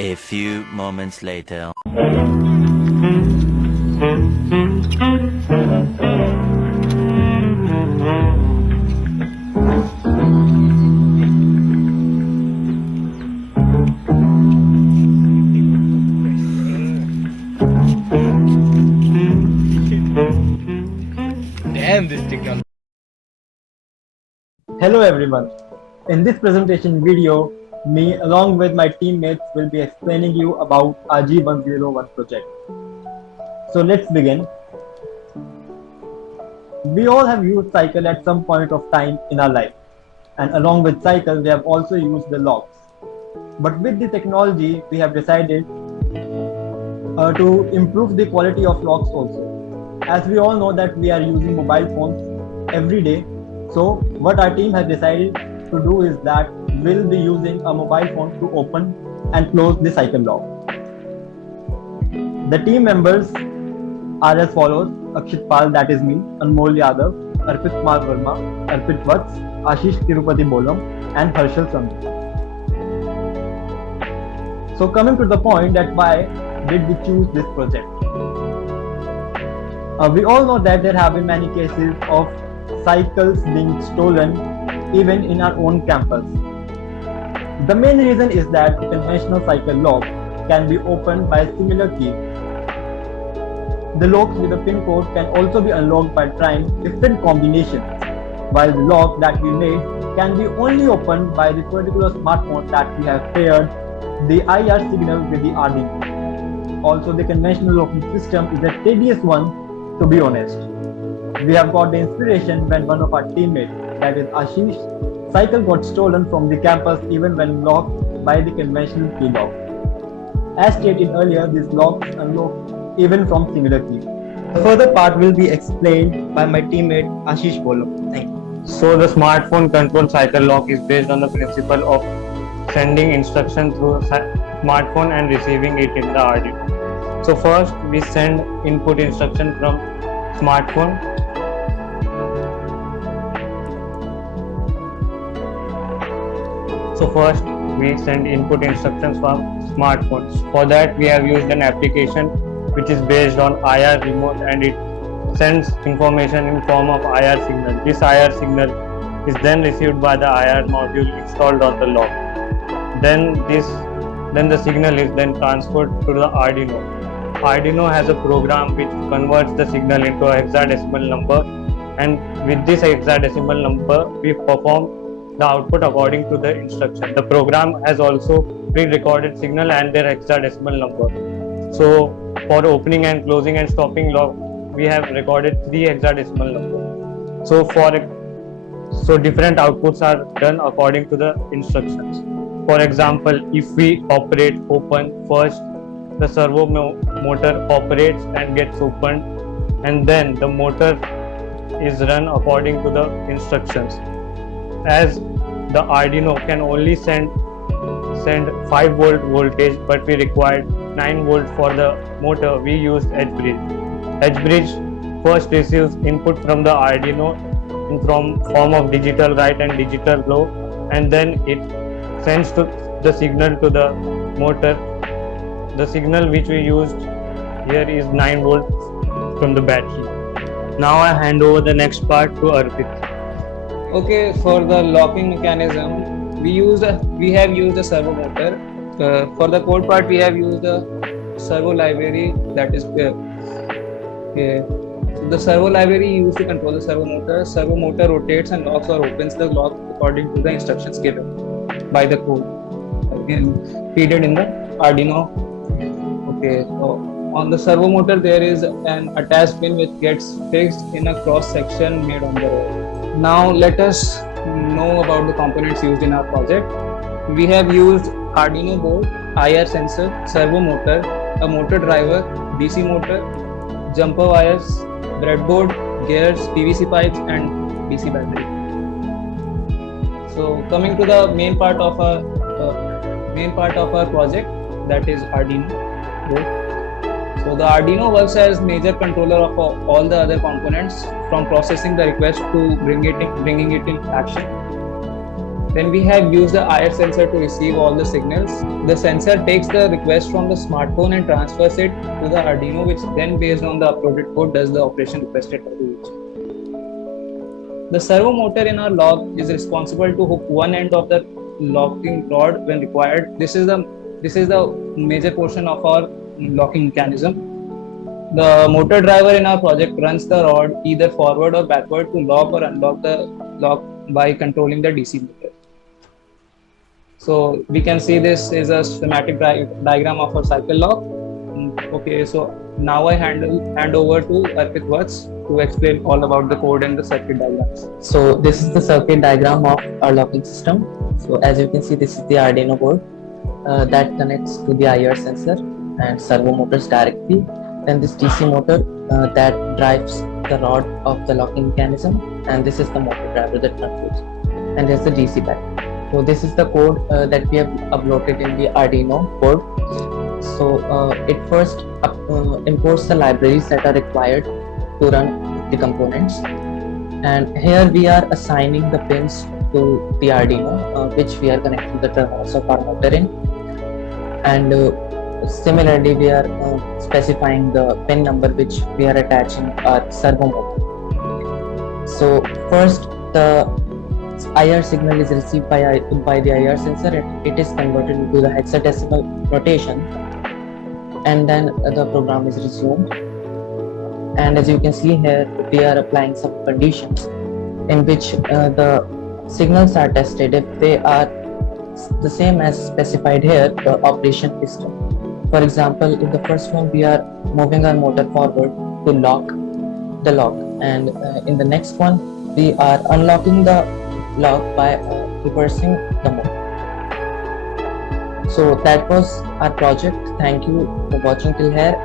A few moments later. Damn, this technology. Hello everyone. In this presentation video, me along with my teammates will be explaining you about our GE101 project. So let's begin. We all have used cycle at some point of time in our life, and along with cycle we have also used the locks. But with the technology we have decided to improve the quality of locks also. As we all know that we are using mobile phones every day, so what our team has decided to do is that we'll be using a mobile phone to open and close the cycle lock. The team members are as follows: Akshit Pal, that is me, Anmol Yadav, Arpit Kumar Verma, Arpit Vats, Ashish Tirupati Bolam, and Harshal Sandhu. So coming to the point that why did we choose this project? We all know that there have been many cases of cycles being stolen even in our own campus. The main reason is that conventional cycle lock can be opened by a similar key. The locks with a pin code can also be unlocked by trying different combinations, while the lock that we made can be only opened by the particular smartphone that we have paired the IR signal with the Arduino. Also, the conventional locking system is a tedious one, to be honest. We have got the inspiration when one of our teammates, that is Ashish, cycle got stolen from the campus even when locked by the conventional key lock. As stated earlier, these locks unlock even from singular key. The further part will be explained by my teammate Ashish Bolam. Thank you. So the smartphone control cycle lock is based on the principle of sending instruction through smartphone and receiving it in the Arduino. So first we send input instruction from smartphone. So first we send input instructions from smartphones. For that we have used an application which is based on IR remote, and it sends information in form of IR signal. This IR signal is then received by the IR module installed on the lock. Then the signal is then transferred to the Arduino. Arduino has a program which converts the signal into a hexadecimal number, and with this hexadecimal number we perform the output according to the instruction. The program has also pre-recorded signal and their hexadecimal number. So for opening and closing and stopping lock we have recorded 3 hexadecimal number. So different outputs are done according to the instructions. For example, if we operate open, first the servo motor operates and gets opened, and then the motor is run according to the instructions. As the Arduino can only send 5 volt voltage, but we required 9 volt for the motor, we used H-bridge. H-bridge first receives input from the Arduino in form of digital write and digital low, and then it sends the signal to the motor. The signal which we used here is 9 volts from the battery. Now I hand over the next part to Arpit. Okay, for the locking mechanism, we have used a servo motor. For the code part, we have used a servo library, that is the servo library used to control the servo motor. Servo motor rotates and locks or opens the lock according to the instructions given by the code, again feeded in the Arduino. Okay, so on the servo motor there is an attached pin which gets fixed in a cross section made on the road. Now let us know about the components used in our project. We have used Arduino board, IR sensor, servo motor, a motor driver, DC motor, jumper wires, breadboard, gears, PVC pipes, and DC battery. So coming to the main part of our project, that is Arduino board. So the Arduino works as major controller of all the other components, from processing the request to bringing it in action. Then we have used the IR sensor to receive all the signals. The sensor takes the request from the smartphone and transfers it to the Arduino, which then based on the uploaded code does the operation requested by the user. The servo motor in our lock is responsible to hook one end of the locking rod when required. This is the major portion of our locking mechanism. The motor driver in our project runs the rod either forward or backward to lock or unlock the lock by controlling the DC motor. So we can see this is a schematic diagram of a cycle lock. Okay, so now I hand over to Arpit Vats to explain all about the code and the circuit diagrams. So this is the circuit diagram of our locking system. So as you can see, this is the Arduino board that connects to the IR sensor and servo motors directly. Then this DC motor that drives the rod of the locking mechanism, and this is the motor driver that controls. And there's the DC battery. So this is the code that we have uploaded in the Arduino board. So it first imports the libraries that are required to run the components, and here we are assigning the pins to the Arduino which we are connecting the terminals of our motor in, and similarly we are specifying the pin number which we are attaching our servo motor. So first the IR signal is received by the IR sensor, and it is converted into the hexadecimal notation, and then the program is resumed. And as you can see here, we are applying some conditions in which the signals are tested. If they are the same as specified here, the operation is done. For example, in the first one we are moving our motor forward to lock the lock, and in the next one we are unlocking the lock by reversing the motor. So that was our project. Thank you for watching till here.